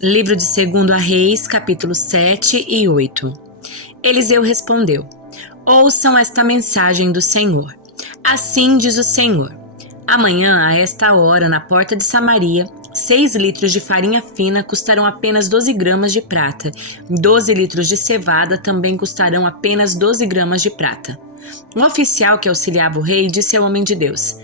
Livro de 2 Reis, capítulos 7 e 8. Eliseu respondeu: Ouçam esta mensagem do Senhor. Assim diz o Senhor: Amanhã, a esta hora, na porta de Samaria, 6 litros de farinha fina custarão apenas 12 gramas de prata. 12 litros de cevada também custarão apenas 12 gramas de prata. Um oficial que auxiliava o rei disse ao homem de Deus: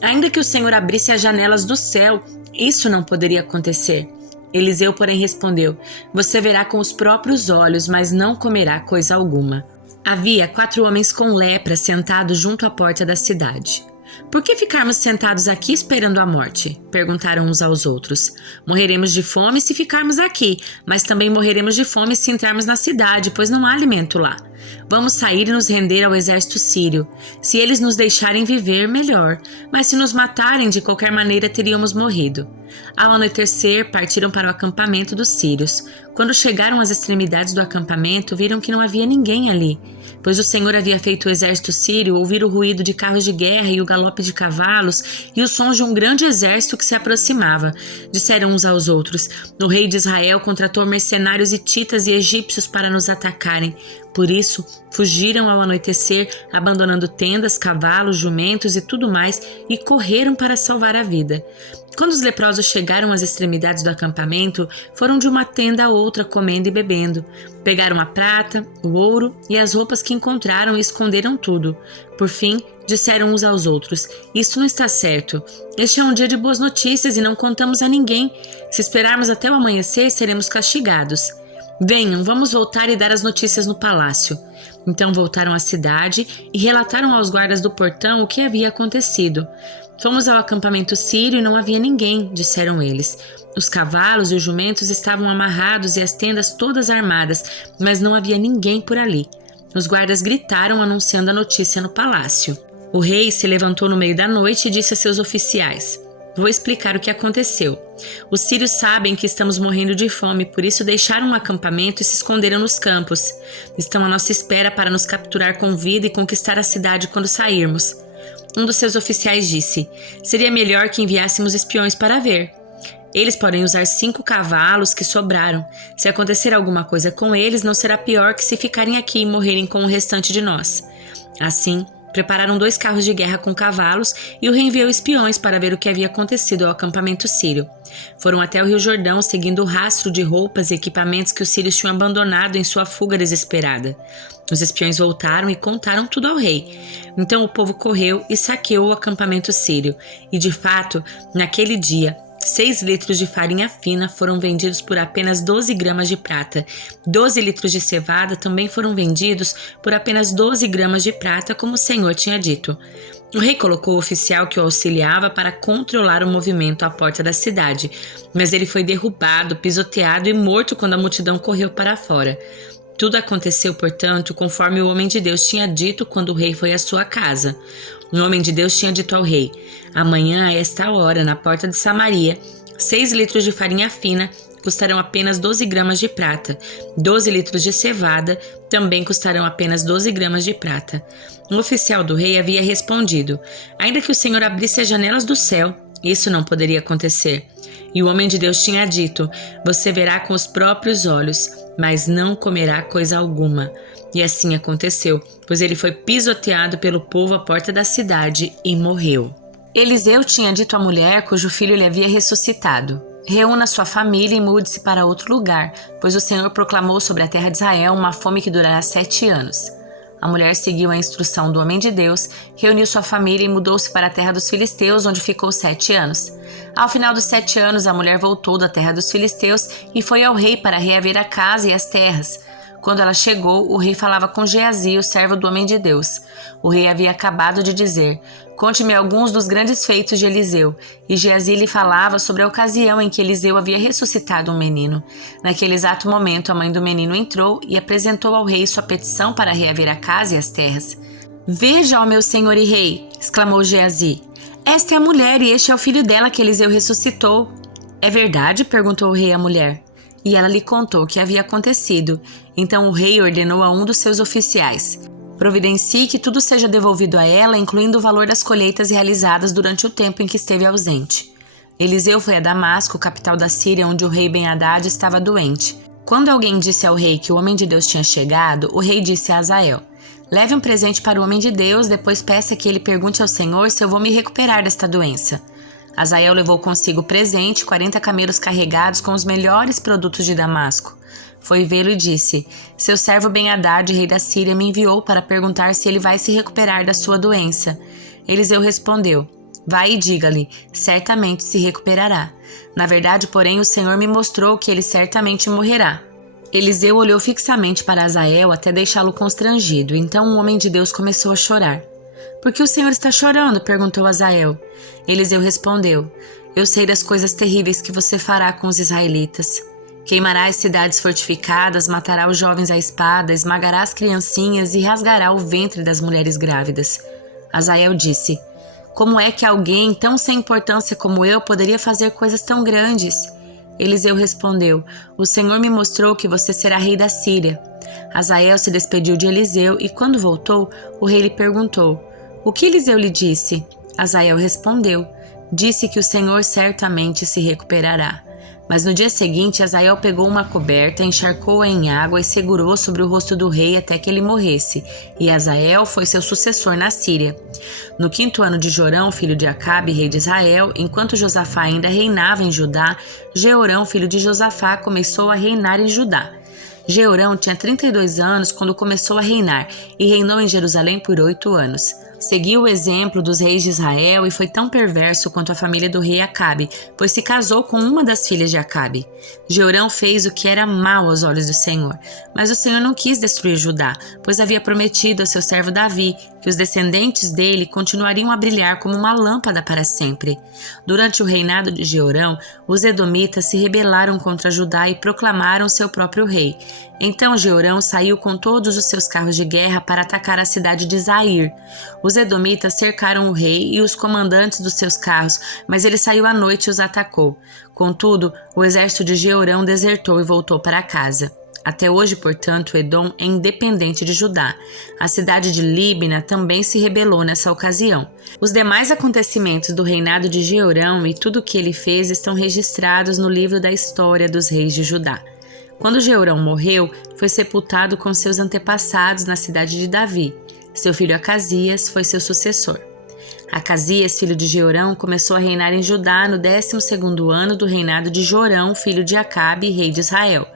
Ainda que o Senhor abrisse as janelas do céu, isso não poderia acontecer. Eliseu, porém, respondeu: Você verá com os próprios olhos, mas não comerá coisa alguma. Havia 4 homens com lepra sentados junto à porta da cidade. Por que ficarmos sentados aqui esperando a morte? Perguntaram uns aos outros. Morreremos de fome se ficarmos aqui, mas também morreremos de fome se entrarmos na cidade, pois não há alimento lá. Vamos sair e nos render ao exército sírio. Se eles nos deixarem viver, melhor, mas se nos matarem, de qualquer maneira teríamos morrido. Ao anoitecer, partiram para o acampamento dos sírios. Quando chegaram às extremidades do acampamento, viram que não havia ninguém ali, pois o Senhor havia feito o exército sírio ouvir o ruído de carros de guerra e o galope de cavalos e os sons de um grande exército que se aproximava. Disseram uns aos outros: O rei de Israel contratou mercenários hititas e egípcios para nos atacarem. Por isso, fugiram ao anoitecer, abandonando tendas, cavalos, jumentos e tudo mais, e correram para salvar a vida. Quando os leprosos chegaram às extremidades do acampamento, foram de uma tenda a outra comendo e bebendo. Pegaram a prata, o ouro e as roupas que encontraram e esconderam tudo. Por fim, disseram uns aos outros: Isso não está certo. Este é um dia de boas notícias e não contamos a ninguém. Se esperarmos até o amanhecer, seremos castigados. Venham, vamos voltar e dar as notícias no palácio. Então voltaram à cidade e relataram aos guardas do portão o que havia acontecido. Fomos ao acampamento sírio e não havia ninguém, disseram eles. Os cavalos e os jumentos estavam amarrados e as tendas todas armadas, mas não havia ninguém por ali. Os guardas gritaram anunciando a notícia no palácio. O rei se levantou no meio da noite e disse a seus oficiais: Vou explicar o que aconteceu. Os sírios sabem que estamos morrendo de fome, por isso deixaram um acampamento e se esconderam nos campos. Estão à nossa espera para nos capturar com vida e conquistar a cidade quando sairmos. Um dos seus oficiais disse: Seria melhor que enviássemos espiões para ver. Eles podem usar 5 cavalos que sobraram. Se acontecer alguma coisa com eles, não será pior que se ficarem aqui e morrerem com o restante de nós. Assim, prepararam 2 carros de guerra com cavalos e o rei enviou espiões para ver o que havia acontecido ao acampamento sírio. Foram até o Rio Jordão, seguindo o rastro de roupas e equipamentos que os sírios tinham abandonado em sua fuga desesperada. Os espiões voltaram e contaram tudo ao rei. Então o povo correu e saqueou o acampamento sírio. E de fato, naquele dia, 6 litros de farinha fina foram vendidos por apenas 12 gramas de prata. 12 litros de cevada também foram vendidos por apenas 12 gramas de prata, como o Senhor tinha dito. O rei colocou o oficial que o auxiliava para controlar o movimento à porta da cidade, mas ele foi derrubado, pisoteado e morto quando a multidão correu para fora. Tudo aconteceu, portanto, conforme o homem de Deus tinha dito quando o rei foi à sua casa. O homem de Deus tinha dito ao rei: Amanhã, a esta hora, na porta de Samaria, 6 litros de farinha fina custarão apenas 12 gramas de prata. 12 litros de cevada também custarão apenas 12 gramas de prata. Um oficial do rei havia respondido: Ainda que o Senhor abrisse as janelas do céu, isso não poderia acontecer. E o homem de Deus tinha dito: Você verá com os próprios olhos, mas não comerá coisa alguma. E assim aconteceu, pois ele foi pisoteado pelo povo à porta da cidade e morreu. Eliseu tinha dito à mulher cujo filho lhe havia ressuscitado: Reúna sua família e mude-se para outro lugar, pois o Senhor proclamou sobre a terra de Israel uma fome que durará 7 anos. A mulher seguiu a instrução do homem de Deus, reuniu sua família e mudou-se para a terra dos filisteus, onde ficou 7 anos. Ao final dos 7 anos, a mulher voltou da terra dos filisteus e foi ao rei para reaver a casa e as terras. Quando ela chegou, o rei falava com Geazi, o servo do homem de Deus. O rei havia acabado de dizer: Conte-me alguns dos grandes feitos de Eliseu. E Geazi lhe falava sobre a ocasião em que Eliseu havia ressuscitado um menino. Naquele exato momento, a mãe do menino entrou e apresentou ao rei sua petição para reaver a casa e as terras. Veja, ó meu senhor e rei, exclamou Geazi. Esta é a mulher e este é o filho dela que Eliseu ressuscitou. É verdade? Perguntou o rei à mulher. E ela lhe contou o que havia acontecido. Então o rei ordenou a um dos seus oficiais: Providencie que tudo seja devolvido a ela, incluindo o valor das colheitas realizadas durante o tempo em que esteve ausente. Eliseu foi a Damasco, capital da Síria, onde o rei Ben-Hadad estava doente. Quando alguém disse ao rei que o homem de Deus tinha chegado, o rei disse a Hazael: leve um presente para o homem de Deus, depois peça que ele pergunte ao Senhor se eu vou me recuperar desta doença. Hazael levou consigo o presente, 40 camelos carregados com os melhores produtos de Damasco. Foi vê-lo e disse: seu servo Ben-Hadad, rei da Síria, me enviou para perguntar se ele vai se recuperar da sua doença. Eliseu respondeu: vai e diga-lhe, certamente se recuperará. Na verdade, porém, o Senhor me mostrou que ele certamente morrerá. Eliseu olhou fixamente para Hazael até deixá-lo constrangido. Então o homem de Deus começou a chorar. Por que o Senhor está chorando? Perguntou Hazael. Eliseu respondeu: eu sei das coisas terríveis que você fará com os israelitas. Queimará as cidades fortificadas, matará os jovens à espada, esmagará as criancinhas e rasgará o ventre das mulheres grávidas. Hazael disse: como é que alguém tão sem importância como eu poderia fazer coisas tão grandes? Eliseu respondeu: o Senhor me mostrou que você será rei da Síria. Hazael se despediu de Eliseu e, quando voltou, o rei lhe perguntou: o que Eliseu lhe disse? Hazael respondeu: disse que o Senhor certamente se recuperará. Mas no dia seguinte, Hazael pegou uma coberta, encharcou-a em água e segurou sobre o rosto do rei até que ele morresse, e Hazael foi seu sucessor na Síria. No 5º ano de Jorão, filho de Acabe, rei de Israel, enquanto Josafá ainda reinava em Judá, Jeorão, filho de Josafá, começou a reinar em Judá. Jeorão tinha 32 anos quando começou a reinar e reinou em Jerusalém por 8 anos. Seguiu o exemplo dos reis de Israel e foi tão perverso quanto a família do rei Acabe, pois se casou com uma das filhas de Acabe. Jeorão fez o que era mau aos olhos do Senhor, mas o Senhor não quis destruir Judá, pois havia prometido a seu servo Davi que os descendentes dele continuariam a brilhar como uma lâmpada para sempre. Durante o reinado de Jeorão, os edomitas se rebelaram contra Judá e proclamaram seu próprio rei. Então Jeorão saiu com todos os seus carros de guerra para atacar a cidade de Zair. Os edomitas cercaram o rei e os comandantes dos seus carros, mas ele saiu à noite e os atacou. Contudo, o exército de Jeorão desertou e voltou para casa. Até hoje, portanto, Edom é independente de Judá. A cidade de Líbna também se rebelou nessa ocasião. Os demais acontecimentos do reinado de Jeorão e tudo o que ele fez estão registrados no livro da história dos reis de Judá. Quando Jeorão morreu, foi sepultado com seus antepassados na cidade de Davi. Seu filho Acasias foi seu sucessor. Acasias, filho de Jeorão, começou a reinar em Judá no 12º ano do reinado de Jorão, filho de Acabe, rei de Israel.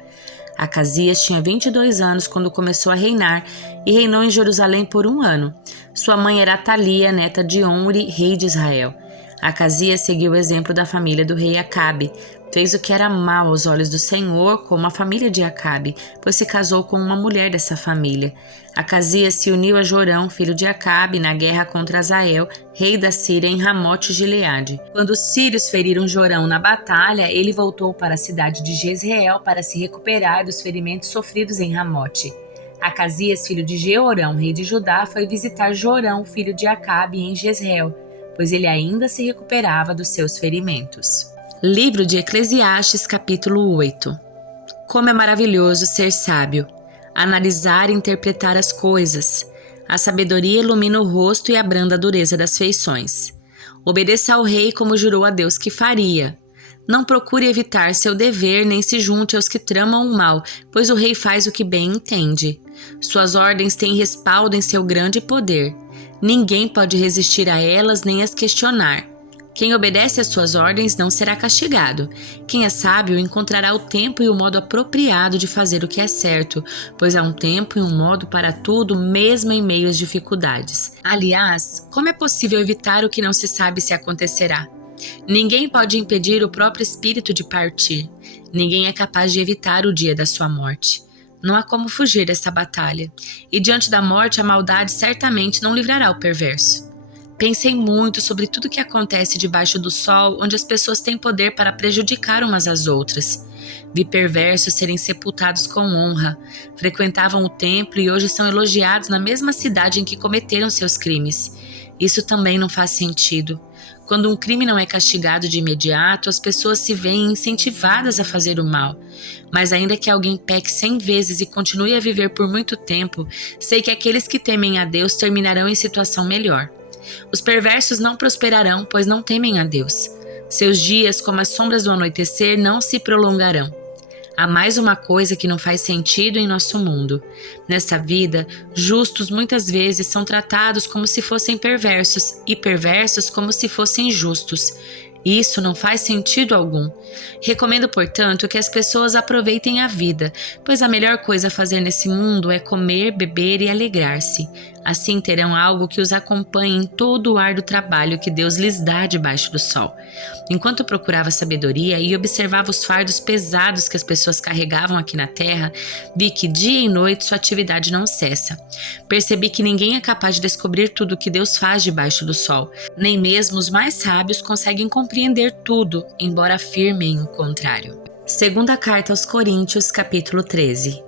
Acasias tinha 22 anos quando começou a reinar e reinou em Jerusalém por 1 ano. Sua mãe era Atalia, neta de Omri, rei de Israel. Acasias seguiu o exemplo da família do rei Acabe. Fez o que era mau aos olhos do Senhor, como a família de Acabe, pois se casou com uma mulher dessa família. Acasias se uniu a Jorão, filho de Acabe, na guerra contra Hazael, rei da Síria, em Ramote-Gileade. Quando os sírios feriram Jorão na batalha, ele voltou para a cidade de Jezreel para se recuperar dos ferimentos sofridos em Ramote. Acasias, filho de Jeorão, rei de Judá, foi visitar Jorão, filho de Acabe, em Jezreel, pois ele ainda se recuperava dos seus ferimentos. Livro de Eclesiastes, capítulo 8. Como é maravilhoso ser sábio, analisar e interpretar as coisas. A sabedoria ilumina o rosto e abranda a dureza das feições. Obedeça ao rei como jurou a Deus que faria. Não procure evitar seu dever, nem se junte aos que tramam o mal, pois o rei faz o que bem entende. Suas ordens têm respaldo em seu grande poder. Ninguém pode resistir a elas nem as questionar. Quem obedece às suas ordens não será castigado. Quem é sábio encontrará o tempo e o modo apropriado de fazer o que é certo, pois há um tempo e um modo para tudo, mesmo em meio às dificuldades. Aliás, como é possível evitar o que não se sabe se acontecerá? Ninguém pode impedir o próprio espírito de partir. Ninguém é capaz de evitar o dia da sua morte. Não há como fugir dessa batalha. E diante da morte, a maldade certamente não livrará o perverso. Pensei muito sobre tudo o que acontece debaixo do sol, onde as pessoas têm poder para prejudicar umas às outras. Vi perversos serem sepultados com honra, frequentavam o templo e hoje são elogiados na mesma cidade em que cometeram seus crimes. Isso também não faz sentido. Quando um crime não é castigado de imediato, as pessoas se veem incentivadas a fazer o mal. Mas ainda que alguém peque 100 vezes e continue a viver por muito tempo, sei que aqueles que temem a Deus terminarão em situação melhor. Os perversos não prosperarão, pois não temem a Deus. Seus dias, como as sombras do anoitecer, não se prolongarão. Há mais uma coisa que não faz sentido em nosso mundo. Nesta vida, justos muitas vezes são tratados como se fossem perversos e perversos como se fossem justos. Isso não faz sentido algum. Recomendo, portanto, que as pessoas aproveitem a vida, pois a melhor coisa a fazer nesse mundo é comer, beber e alegrar-se. Assim terão algo que os acompanhe em todo o árduo trabalho que Deus lhes dá debaixo do sol. Enquanto procurava sabedoria e observava os fardos pesados que as pessoas carregavam aqui na terra, vi que dia e noite sua atividade não cessa. Percebi que ninguém é capaz de descobrir tudo o que Deus faz debaixo do sol. Nem mesmo os mais sábios conseguem compreender tudo, embora afirmem o contrário. Segunda carta aos Coríntios, capítulo 13.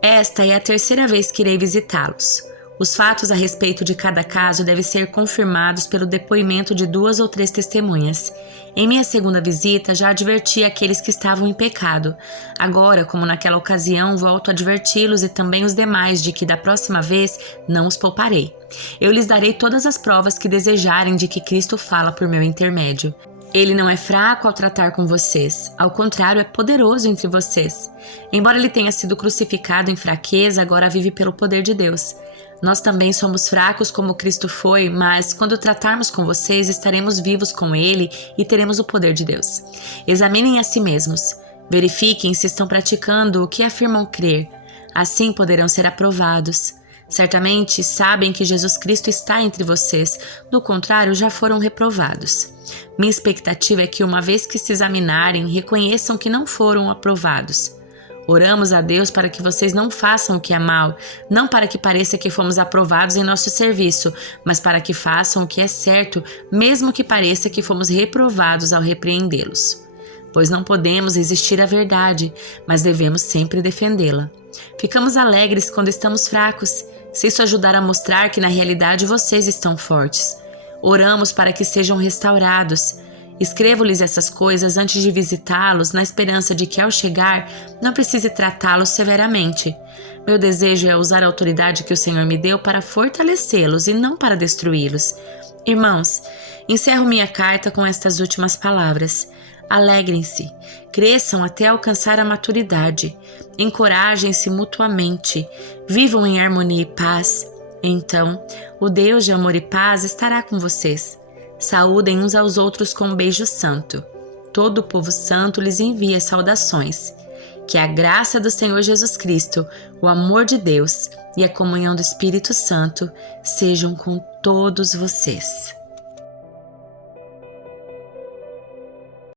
Esta é a terceira vez que irei visitá-los. Os fatos a respeito de cada caso devem ser confirmados pelo depoimento de 2 ou 3 testemunhas. Em minha segunda visita, já adverti aqueles que estavam em pecado. Agora, como naquela ocasião, volto a adverti-los e também os demais de que da próxima vez não os pouparei. Eu lhes darei todas as provas que desejarem de que Cristo fala por meu intermédio. Ele não é fraco ao tratar com vocês, ao contrário, é poderoso entre vocês. Embora ele tenha sido crucificado em fraqueza, agora vive pelo poder de Deus. Nós também somos fracos como Cristo foi, mas quando tratarmos com vocês, estaremos vivos com Ele e teremos o poder de Deus. Examinem a si mesmos. Verifiquem se estão praticando o que afirmam crer. Assim poderão ser aprovados. Certamente sabem que Jesus Cristo está entre vocês, do contrário, já foram reprovados. Minha expectativa é que, uma vez que se examinarem, reconheçam que não foram aprovados. Oramos a Deus para que vocês não façam o que é mal, não para que pareça que fomos aprovados em nosso serviço, mas para que façam o que é certo, mesmo que pareça que fomos reprovados ao repreendê-los. Pois não podemos resistir à verdade, mas devemos sempre defendê-la. Ficamos alegres quando estamos fracos, se isso ajudar a mostrar que na realidade vocês estão fortes. Oramos para que sejam restaurados. Escrevo-lhes essas coisas antes de visitá-los, na esperança de que, ao chegar, não precise tratá-los severamente. Meu desejo é usar a autoridade que o Senhor me deu para fortalecê-los e não para destruí-los. Irmãos, encerro minha carta com estas últimas palavras. Alegrem-se, cresçam até alcançar a maturidade, encorajem-se mutuamente, vivam em harmonia e paz. Então, o Deus de amor e paz estará com vocês. Saúdem uns aos outros com um beijo santo. Todo o povo santo lhes envia saudações. Que a graça do Senhor Jesus Cristo, o amor de Deus e a comunhão do Espírito Santo sejam com todos vocês.